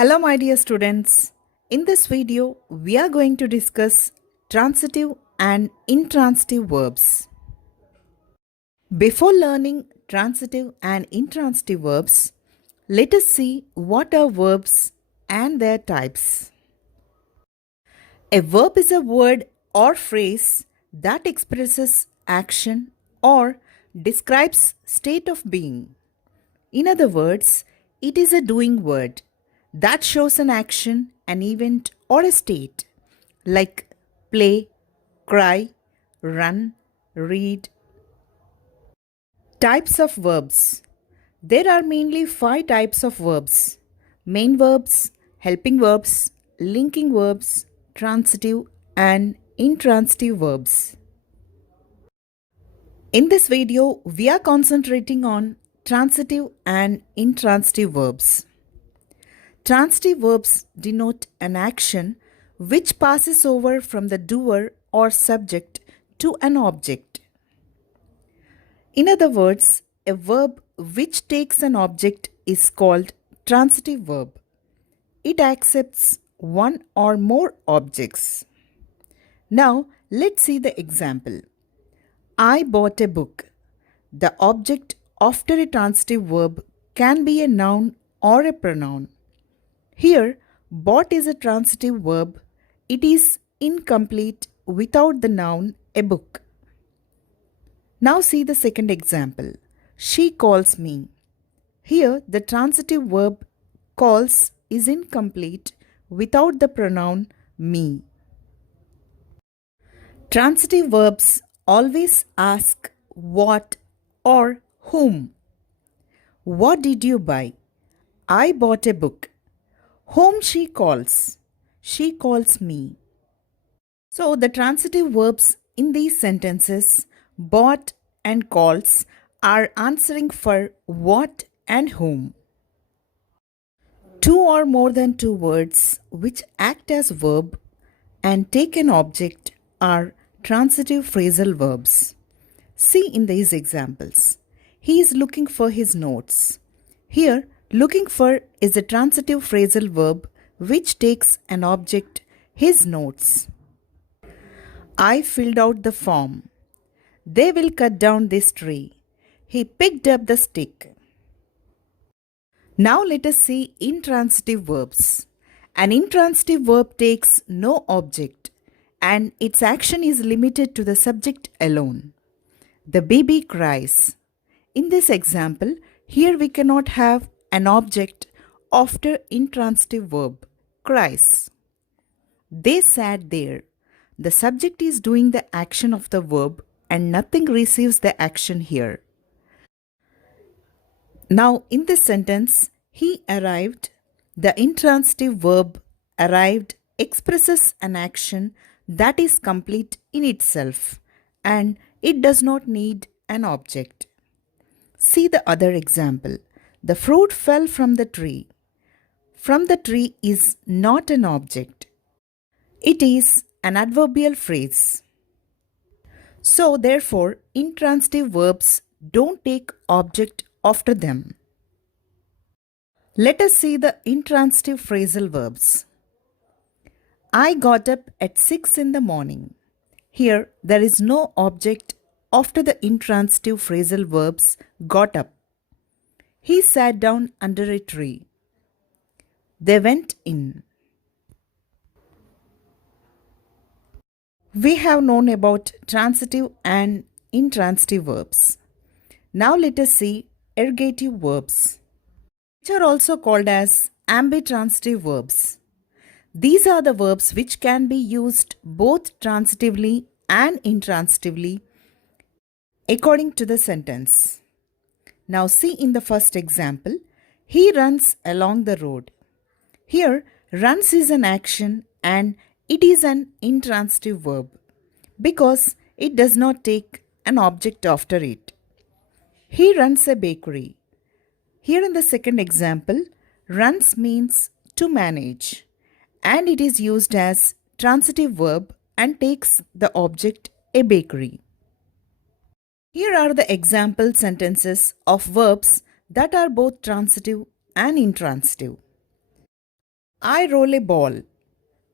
Hello, my dear students. In this video, we are going to discuss transitive and intransitive verbs. Before learning transitive and intransitive verbs, let us see what are verbs and their types. A verb is a word or phrase that expresses action or describes state of being. In other words, it is a doing word that shows an action, an event, or a state, like play, cry, run, read. Types of verbs. There are mainly 5 types of verbs: main verbs, helping verbs, linking verbs, transitive, and intransitive verbs. In this video, we are concentrating on transitive and intransitive verbs. Transitive verbs denote an action which passes over from the doer or subject to an object. In other words, a verb which takes an object is called transitive verb. It accepts one or more objects. Now, let's see the example. I bought a book. The object after a transitive verb can be a noun or a pronoun. Here, bought is a transitive verb. It is incomplete without the noun a book. Now see the second example. She calls me. Here, the transitive verb calls is incomplete without the pronoun me. Transitive verbs always ask what or whom. What did you buy? I bought a book. Whom she calls? She calls me. So the transitive verbs in these sentences, bought and calls, are answering for what and whom. Two or more than two words which act as verb and take an object are transitive phrasal verbs. See in these examples. He is looking for his notes. Here, looking for is a transitive phrasal verb which takes an object, his notes. I filled out the form. They will cut down this tree. He picked up the stick. Now let us see intransitive verbs. An intransitive verb takes no object and its action is limited to the subject alone. The baby cries. In this example, here we cannot have an object after intransitive verb, cries. They sat there. The subject is doing the action of the verb and nothing receives the action here. Now in this sentence, he arrived. The intransitive verb arrived expresses an action that is complete in itself and it does not need an object. See the other example. The fruit fell from the tree. From the tree is not an object. It is an adverbial phrase. So therefore, intransitive verbs don't take object after them. Let us see the intransitive phrasal verbs. I got up at 6 in the morning. Here, there is no object after the intransitive phrasal verbs got up. He sat down under a tree. They went in. We have known about transitive and intransitive verbs. Now let us see ergative verbs, which are also called as ambitransitive verbs. These are the verbs which can be used both transitively and intransitively according to the sentence. Now see in the first example, he runs along the road. Here, runs is an action and it is an intransitive verb because it does not take an object after it. He runs a bakery. Here in the second example, runs means to manage and it is used as transitive verb and takes the object a bakery. Here are the example sentences of verbs that are both transitive and intransitive. I roll a ball.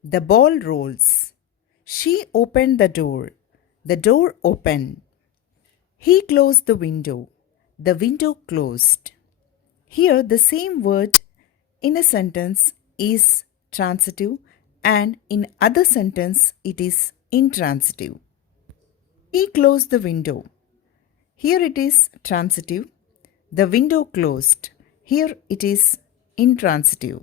The ball rolls. She opened the door. The door opened. He closed the window. The window closed. Here, the same word in a sentence is transitive and in other sentence it is intransitive. He closed the window. Here it is transitive. The window closed. Here it is intransitive.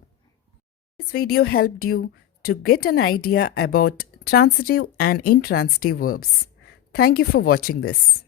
This video helped you to get an idea about transitive and intransitive verbs. Thank you for watching this.